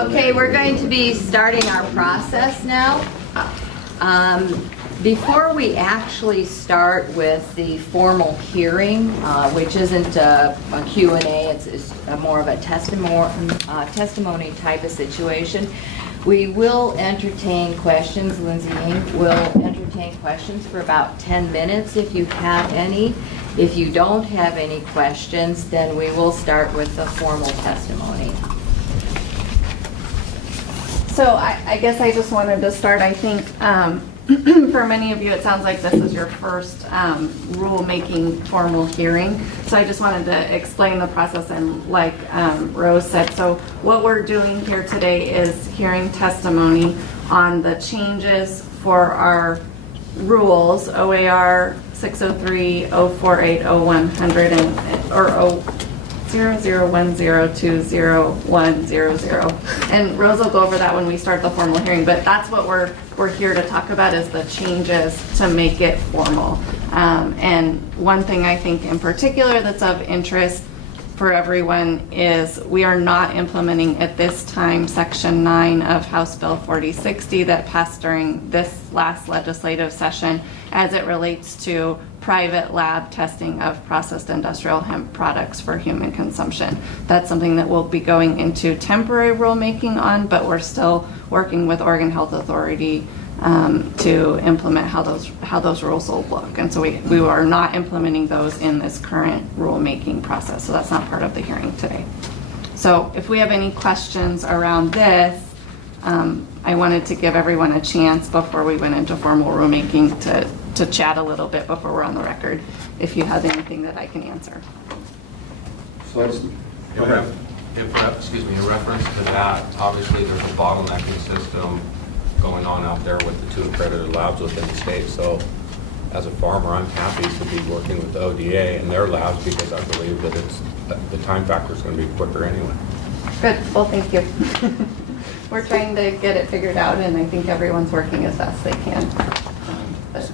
Okay, we're going to be starting our process now. Before we actually start with the formal hearing, which isn't a Q&A, it's more of a testimony type of situation, we will entertain questions. Lindsay will entertain questions for about 10 minutes if you have any. If you don't have any questions, then we will start with the formal testimony. So I guess I just wanted to start, I think, for many of you, it sounds like this is your first rule-making formal hearing. So I just wanted to explain the process, and like Rose said, so what we're doing here today is hearing testimony on the changes for our rules, OAR 603, 048, 0100, or 0010200100. And Rose will go over that when we start the formal hearing, but that's what we're here to talk about, is the changes to make it formal. And one thing I think in particular that's of interest for everyone is we are not implementing at this time Section 9 of House Bill 4060 that passed during this last legislative session as it relates to private lab testing of processed industrial hemp products for human consumption. That's something that we'll be going into temporary rulemaking on, but we're still working with Oregon Health Authority to implement how those rules will look. And so we are not implementing those in this current rulemaking process. So that's not part of the hearing today. So if we have any questions around this, I wanted to give everyone a chance before we went into formal rulemaking to chat a little bit before we're on the record, if you have anything that I can answer. So in reference to that, obviously there's a bottlenecking system going on out there with the 2 accredited labs within the state. So as a farmer, I'm happy to be working with the ODA and their labs because I believe that the time factor is going to be quicker anyway. Good. Well, thank you. We're trying to get it figured out, and I think everyone's working as best they can.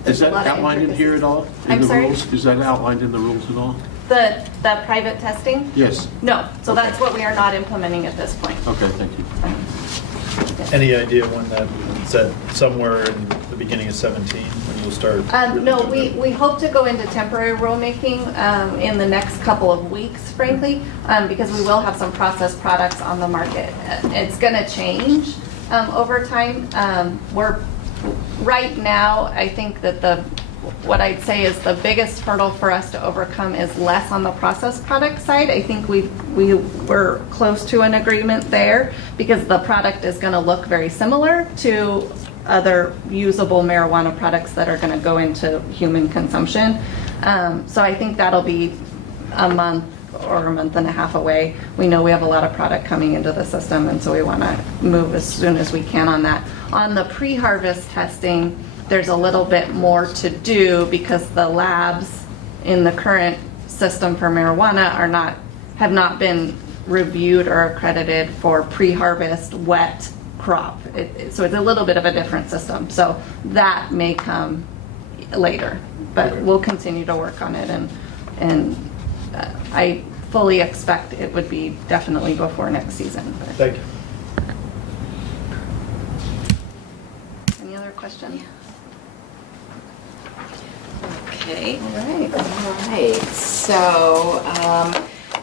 Is that outlined in here at all? I'm sorry? Rules? Is that outlined in the rules at all? The private testing? Yes. No. So Okay. that's what we are not implementing at this point. Okay, thank you. Any idea when that, is that somewhere in the beginning of 17 when you'll start? No, we hope to go into temporary rulemaking in the next couple of weeks, frankly, because we will have some processed products on the market. It's going to change over time. Right now, I think that what I'd say is the biggest hurdle for us to overcome is less on the processed product side. I think we were close to an agreement there because the product is going to look very similar to other usable marijuana products that are going to go into human consumption. So I think that'll be a month or a month and a half away. We know we have a lot of product coming into the system, and so we want to move as soon as we can on that. On the pre-harvest testing, there's a little bit more to do because the labs in the current system for marijuana have not been reviewed or accredited for pre-harvest wet crop. So it's a little bit of a different system. So that may come later, but we'll continue to work on it, and I fully expect it would be definitely before next season. But. Thank you. Any other questions? Okay. All right. All right. So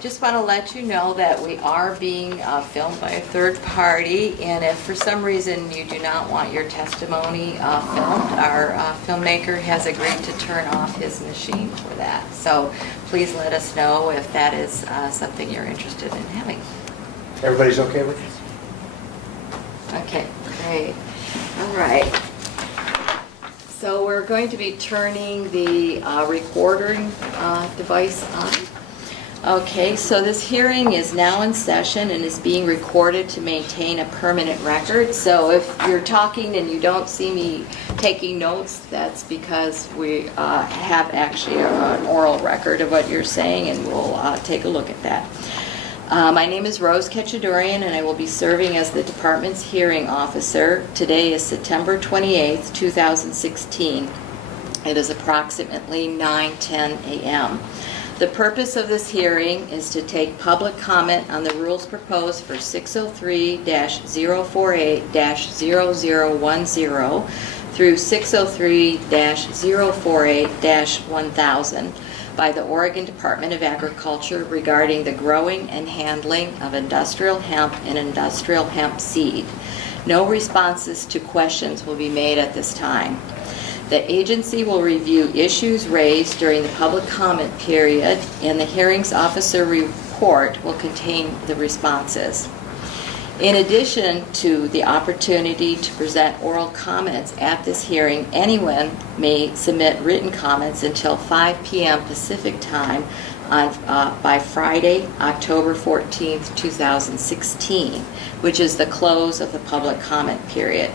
just want to let you know that we are being filmed by a third party, and if for some reason you do not want your testimony filmed, our filmmaker has agreed to turn off his machine for that. So please let us know if that is something you're interested in having. Everybody's okay with this? Okay, great. All right. So we're going to be turning the recording device on. Okay, so this hearing is now in session and is being recorded to maintain a permanent record. So if you're talking and you don't see me taking notes, that's because we have actually an oral record of what you're saying, and we'll take a look at that. My name is Rose Ketchadorian, and I will be serving as the department's hearing officer. Today is September 28th, 2016. It is approximately 9:10 a.m. The purpose of this hearing is to take public comment on the rules proposed for 603-048-0010 through 603-048-1000 by the Oregon Department of Agriculture regarding the growing and handling of industrial hemp and industrial hemp seed. No responses to questions will be made at this time. The agency will review issues raised during the public comment period, and the hearings officer report will contain the responses. In addition to the opportunity to present oral comments at this hearing, anyone may submit written comments until 5 p.m. Pacific time by Friday, October 14th, 2016, which is the close of the public comment period.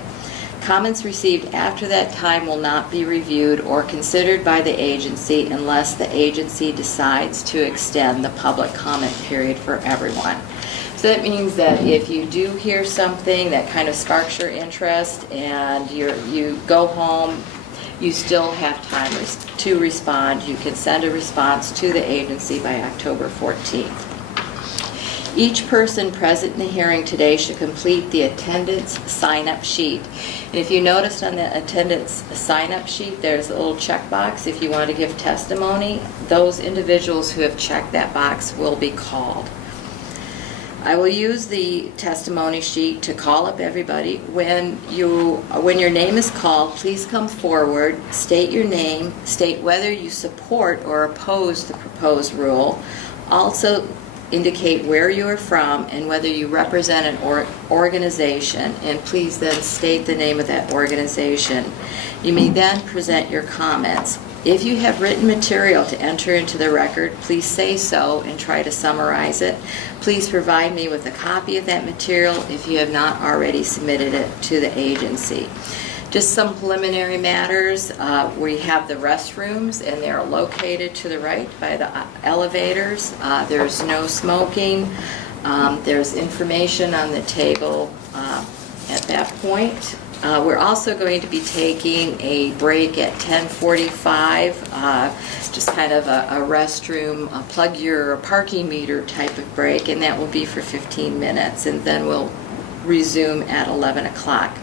Comments received after that time will not be reviewed or considered by the agency unless the agency decides to extend the public comment period for everyone. So that means that if you do hear something that kind of sparks your interest and you go home, you still have time to respond. You can send a response to the agency by October 14th. Each person present in the hearing today should complete the attendance sign-up sheet. And if you noticed on the attendance sign-up sheet, there's a little checkbox. If you want to give testimony, those individuals who have checked that box will be called. I will use the testimony sheet to call up everybody. When your name is called, please come forward, state your name, state whether you support or oppose the proposed rule. Also indicate where you are from and whether you represent an organization, and please then state the name of that organization. You may then present your comments. If you have written material to enter into the record, please say so and try to summarize it. Please provide me with a copy of that material if you have not already submitted it to the agency. Just some preliminary matters. We have the restrooms, and they're located to the right by the elevators. There's no smoking. There's information on the table at that point. We're also going to be taking a break at 10:45, just kind of a restroom, plug your parking meter type of break, and that will be for 15 minutes, and then we'll resume at 11 o'clock.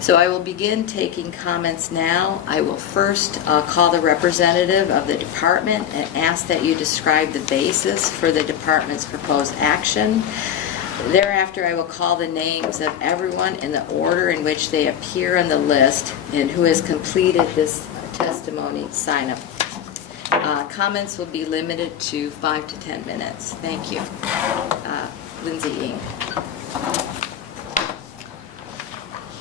So I will begin taking comments now. I will first call the representative of the department and ask that you describe the basis for the department's proposed action. Thereafter, I will call the names of everyone in the order in which they appear on the list and who has completed this testimony sign-up. Comments will be limited to 5 to 10 minutes. Thank you. Lindsay Ng.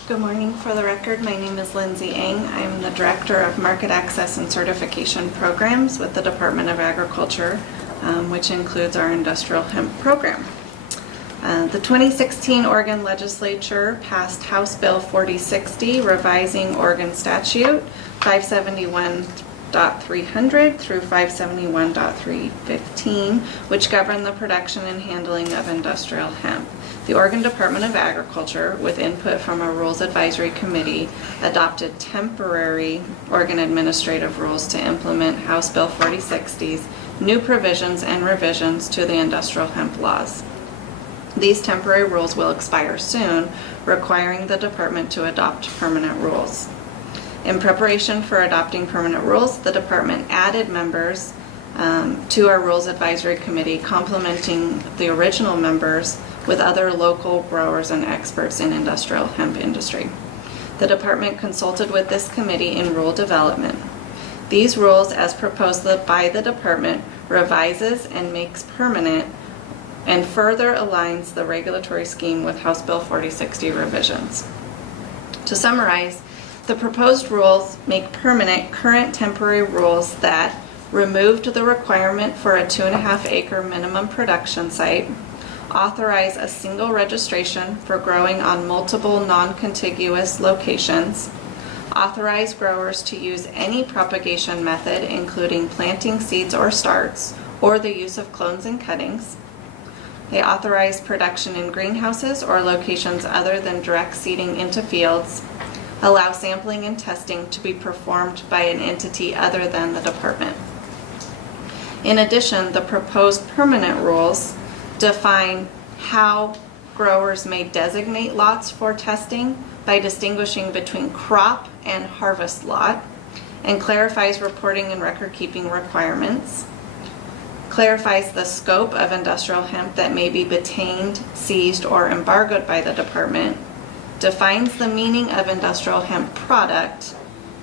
Good morning. For the record, my name is Lindsay Ng. I'm the Director of Market Access and Certification Programs with the Department of Agriculture, which includes our industrial hemp program. The 2016 Oregon Legislature passed House Bill 4060, revising Oregon Statute 571.300 through 571.315, which govern the production and handling of industrial hemp. The Oregon Department of Agriculture, with input from a Rules Advisory Committee, adopted temporary Oregon administrative rules to implement House Bill 4060's new provisions and revisions to the industrial hemp laws. These temporary rules will expire soon, requiring the department to adopt permanent rules. In preparation for adopting permanent rules, the department added members to our Rules Advisory Committee, complementing the original members with other local growers and experts in industrial hemp industry. The department consulted with this committee in rule development. These rules, as proposed by the department, revises and makes permanent and further aligns the regulatory scheme with House Bill 4060 revisions. To summarize, the proposed rules make permanent current temporary rules that removed the requirement for a 2.5 acre minimum production site, authorize a single registration for growing on multiple non-contiguous locations, authorize growers to use any propagation method, including planting seeds or starts, or the use of clones and cuttings. They authorize production in greenhouses or locations other than direct seeding into fields, allow sampling and testing to be performed by an entity other than the department. In addition, the proposed permanent rules define how growers may designate lots for testing by distinguishing between crop and harvest lot, and clarifies reporting and record-keeping requirements, clarifies the scope of industrial hemp that may be detained, seized, or embargoed by the department, defines the meaning of industrial hemp product,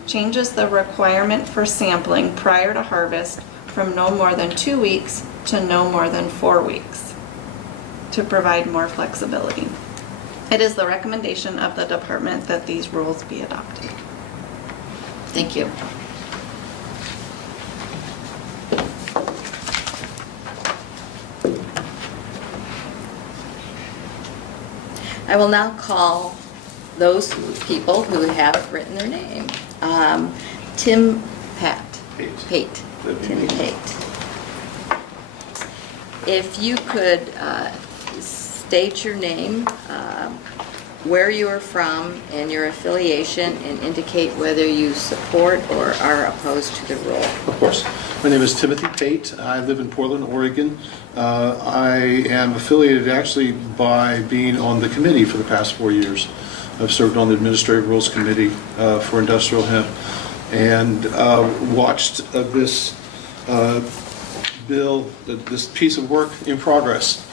changes the requirement for sampling prior to harvest from no more than 2 weeks to no more than 4 weeks to provide more flexibility. It is the recommendation of the department that these rules be adopted. Thank you. I will now call those people who have written their name. Tim Pate. Tim Pate. If you could state your name, where you are from, and your affiliation, and indicate whether you support or are opposed to the rule. Of course. My name is Timothy Pate. I live in Portland, Oregon. I am affiliated actually by being on the committee for the past 4 years. I've served on the Administrative Rules Committee for industrial hemp and watched this bill, this piece of work in progress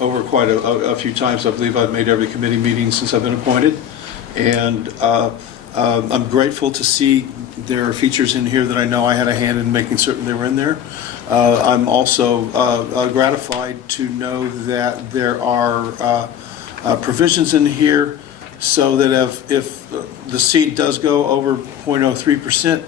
over quite a few times. I believe I've made every committee meeting since I've been appointed. And I'm grateful to see there are features in here that I know I had a hand in making certain they were in there. I'm also gratified to know that there are provisions in here so that if the seed does go over 0.03%,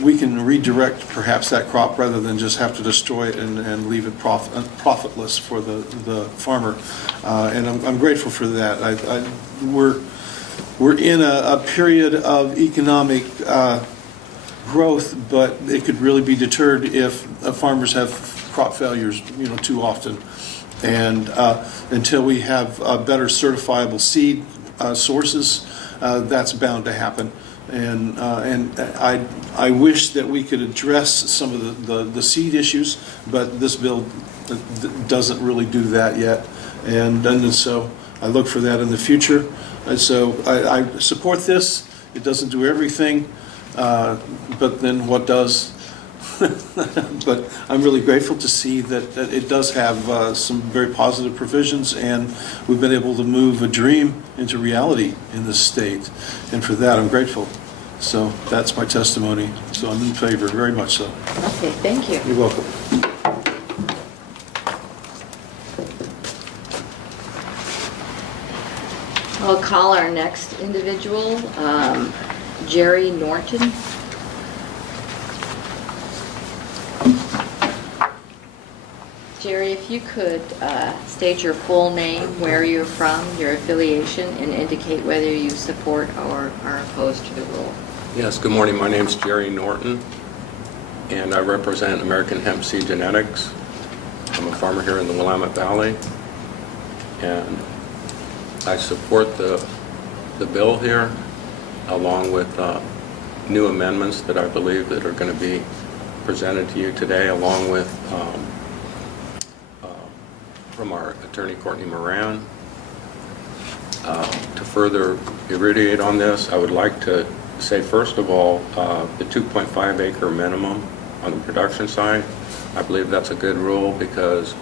we can redirect perhaps that crop rather than just have to destroy it and leave it profitless for the farmer. And I'm grateful for that. We're in a period of economic growth, but it could really be deterred if farmers have crop failures, too often. And until we have better certifiable seed sources, that's bound to happen. And I wish that we could address some of the seed issues, but this bill doesn't really do that yet. And so I look for that in the future. And so I support this. It doesn't do everything, but then what does? But I'm really grateful to see that it does have some very positive provisions, and we've been able to move a dream into reality in this state. And for that, I'm grateful. So that's my testimony. So I'm in favor, very much so. Okay, thank you. You're welcome. I'll call our next individual, Jerry Norton. Jerry, if you could state your full name, where you're from, your affiliation, and indicate whether you support or are opposed to the rule. Yes, good morning. My name's Jerry Norton, and I represent American Hemp Seed Genetics. I'm a farmer here in the Willamette Valley, and I support the bill here, along with new amendments that I believe that are going to be presented to you today, along with from our attorney Courtney Moran. To further erudiate on this, I would like to say, first of all, the 2.5 acre minimum on the production side, I believe that's a good rule because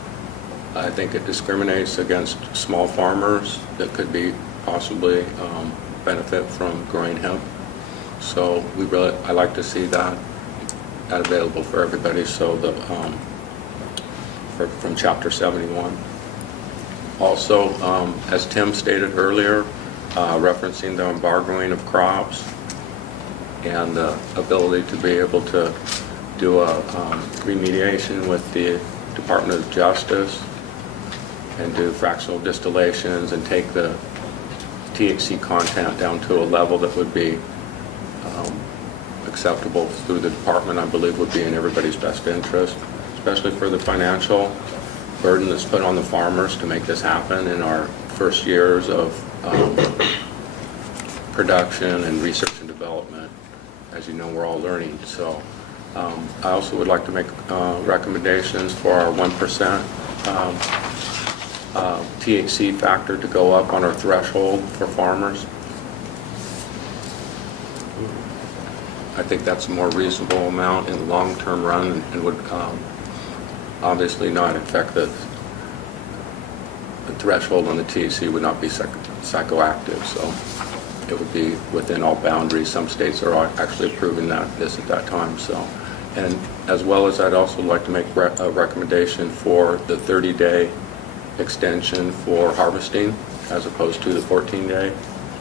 I think it discriminates against small farmers that could be possibly benefit from growing hemp. So I like to see that available for everybody. So from Chapter 71. Also, as Tim stated earlier, referencing the embargoing of crops and the ability to be able to do a remediation with the Department of Justice and do fractional distillations and take the THC content down to a level that would be acceptable through the department, I believe would be in everybody's best interest, especially for the financial burden that's put on the farmers to make this happen in our first years of production and research and development. As you know, we're all learning. So I also would like to make recommendations for our 1% THC factor to go up on our threshold for farmers. I think that's a more reasonable amount in the long-term run and would obviously not affect the threshold on the THC would not be psychoactive, so it would be within all boundaries. Some states are actually approving this at that time. So, and as well as I'd also like to make a recommendation for the 30-day extension for harvesting as opposed to the 14-day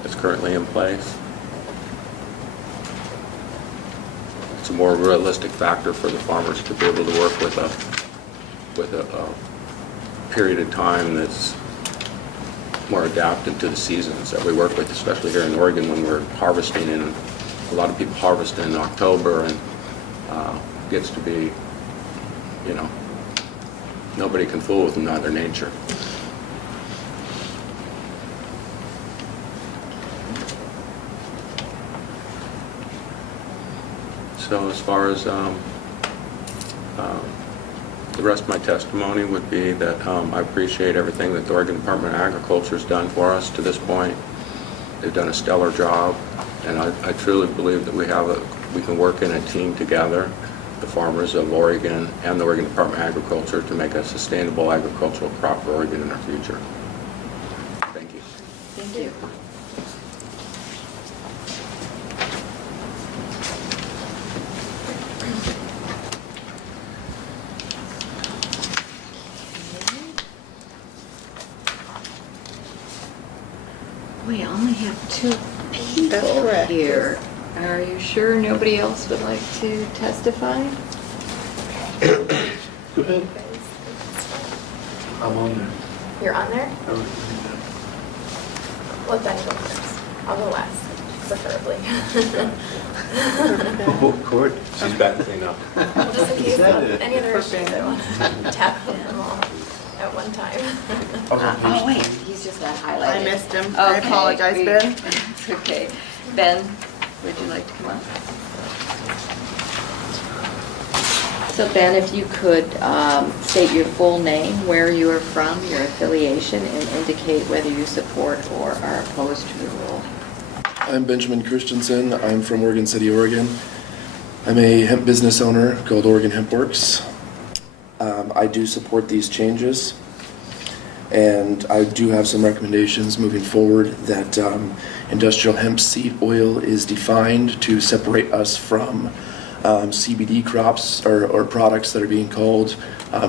that's currently in place. It's a more realistic factor for the farmers to be able to work with a period of time that's more adapted to the seasons that we work with, especially here in Oregon when we're harvesting, and a lot of people harvest in October, and gets to be, you know, nobody can fool with Mother Nature. So as far as the rest of my testimony would be that I appreciate everything that the Oregon Department of Agriculture has done for us to this point. They've done a stellar job, and I truly believe that we can work in a team together, the farmers of Oregon and the Oregon Department of Agriculture, to make a sustainable agricultural crop for Oregon in our future. Thank you. Thank you. We only have 2 people correct. here. Are you sure nobody else would like to testify? Go ahead. I'm on there. You're on there? Let Ben go first. I'll go last, preferably. Oh, Court. She's back to clean up. Just in case that of it? any other issues I want to tackle them all at one time. Oh, wait, he's just not highlighted. I missed him. I Okay, apologize, Ben. It's okay. Ben, would you like to come up? So Ben, if you could state your full name, where you are from, your affiliation, and indicate whether you support or are opposed to the rule. I'm Benjamin Christensen. I'm from Oregon City, Oregon. I'm a hemp business owner called Oregon Hemp Works. I do support these changes, and I do have some recommendations moving forward that industrial hemp seed oil is defined to separate us from CBD crops or products that are being called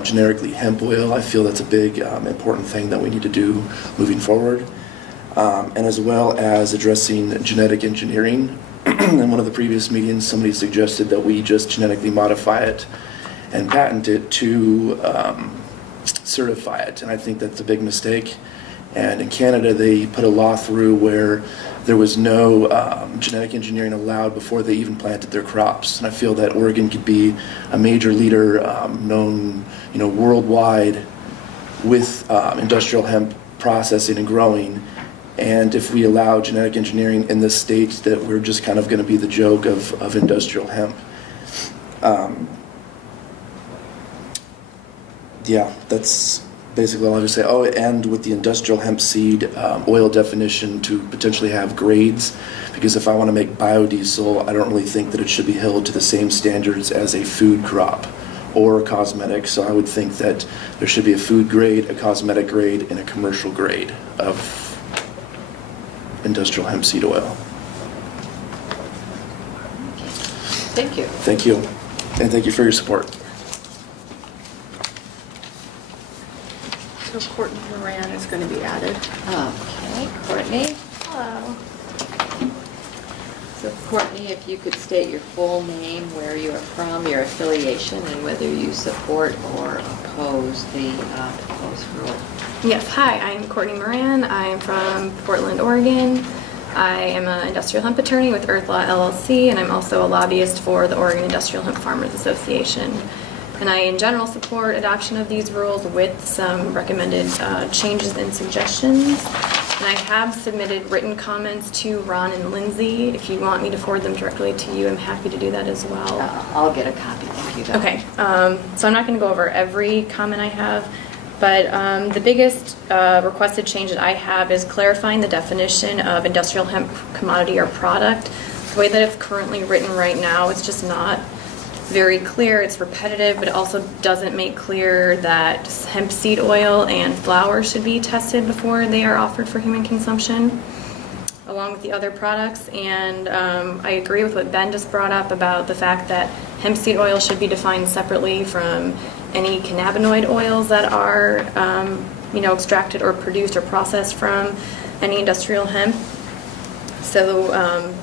generically hemp oil. I feel that's a big important thing that we need to do moving forward. And as well as addressing genetic engineering. In one of the previous meetings, somebody suggested that we just genetically modify it and patent it to certify it, and I think that's a big mistake. And in Canada, they put a law through where there was no genetic engineering allowed before they even planted their crops. And I feel that Oregon could be a major leader, known, worldwide, with industrial hemp processing and growing. And if we allow genetic engineering in this state, that we're just kind of going to be the joke of industrial hemp. Yeah, that's basically all I'll just say. Oh, and with the industrial hemp seed oil definition to potentially have grades, because if I want to make biodiesel, I don't really think that it should be held to the same standards as a food crop or cosmetic. So I would think that there should be a food grade, a cosmetic grade, and a commercial grade of industrial hemp seed oil. Thank you. Thank you, and thank you for your support. So Courtney Moran is going to be added. Okay, Courtney. Hello. So Courtney, if you could state your full name, where you are from, your affiliation, and whether you support or oppose the proposed rule. Yes, hi, I'm Courtney Moran. I'm from Portland, Oregon. I am an industrial hemp attorney with Earth Law LLC, and I'm also a lobbyist for the Oregon Industrial Hemp Farmers Association. And I, in general, support adoption of these rules with some recommended changes and suggestions. And I have submitted written comments to Ron and Lindsay. If you want me to forward them directly to you, I'm happy to do that as well. I'll get a copy, thank you. though. Okay, so I'm not going to go over every comment I have, but the biggest requested change that I have is clarifying the definition of industrial hemp commodity or product. The way that it's currently written right now, it's just not very clear. It's repetitive, but it also doesn't make clear that hemp seed oil and flour should be tested before they are offered for human consumption, along with the other products. And I agree with what Ben just brought up about the fact that hemp seed oil should be defined separately from any cannabinoid oils that are extracted or produced or processed from any industrial hemp. So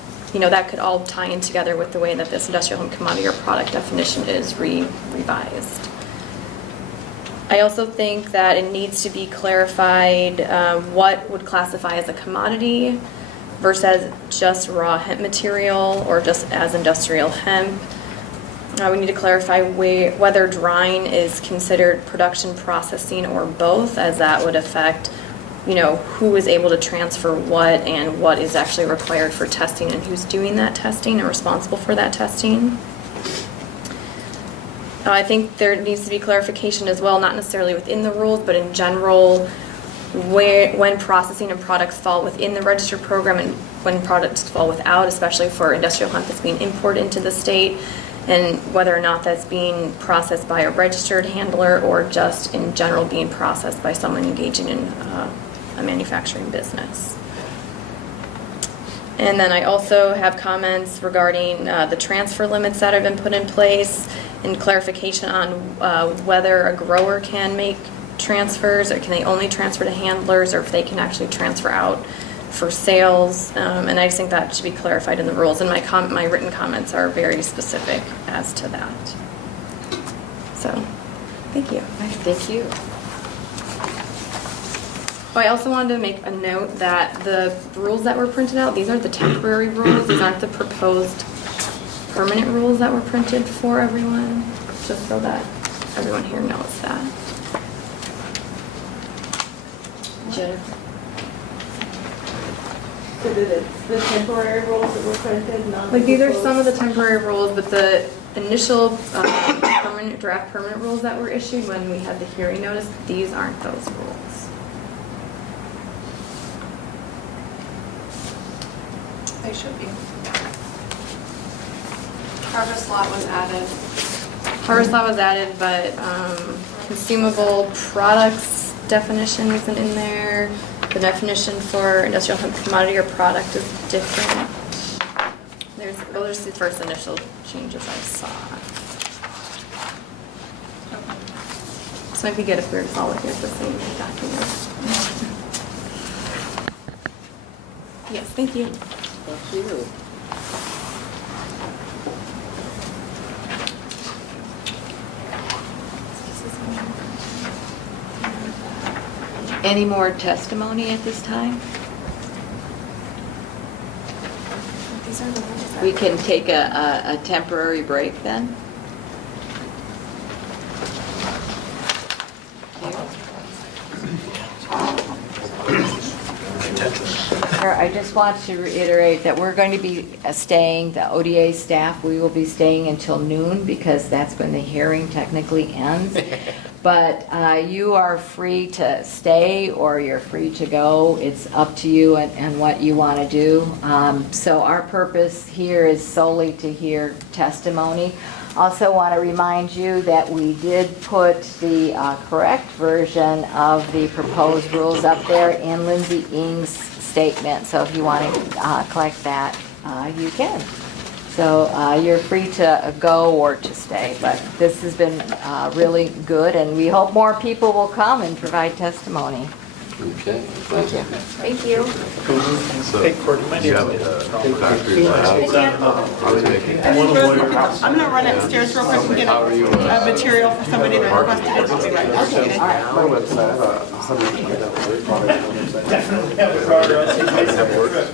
that could all tie in together with the way that this industrial hemp commodity or product definition is revised. I also think that it needs to be clarified what would classify as a commodity versus just raw hemp material or just as industrial hemp. We need to clarify whether drying is considered production, processing, or both, as that would affect who is able to transfer what and what is actually required for testing and who's doing that testing and responsible for that testing. I think there needs to be clarification as well, not necessarily within the rules, but in general, when processing and products fall within the registered program and when products fall without, especially for industrial hemp that's being imported into the state, and whether or not that's being processed by a registered handler or just in general being processed by someone engaging in a manufacturing business. And then I also have comments regarding the transfer limits that have been put in place and clarification on whether a grower can make transfers or can they only transfer to handlers or if they can actually transfer out for sales. And I just think that should be clarified in the rules. And my written comments are very specific as to that. So, thank you. Thank you. Oh, I also wanted to make a note that the rules that were printed out, these are the temporary rules. These aren't the proposed permanent rules that were printed for everyone, just so that everyone here knows that. Jennifer? So the temporary rules that were printed, not Like these are some of the temporary rules, but the initial draft permanent rules that were issued when we had the hearing notice, these aren't those rules. They should be. Harvest lot was added. Harvest law was added, but consumable products definition isn't in there. The definition for industrial hemp commodity or product is different. Those are the first initial changes I saw. So it'd be good if we were all looking at the same document. Yes, thank you. Thank you. Any more testimony at this time? These are the ones that- We can take a temporary break then? I just want to reiterate that we're going to be staying, the ODA staff, we will be staying until noon because that's when the hearing technically ends. But you are free to stay or you're free to go. It's up to you and what you want to do. So our purpose here is solely to hear testimony. Also want to remind you that we did put the correct version of the proposed rules up there in Lindsay Ing's statement. So if you want to collect that, you can. So you're free to go or to stay, but this has been really good, and we hope more people will come and provide testimony. Okay. Thank you. Hey, Courtney, my name I'm gonna run upstairs real quick and get a material for somebody that requested it. I'll be right back. Okay. My website, I have 100 products on the website. Definitely have a progress.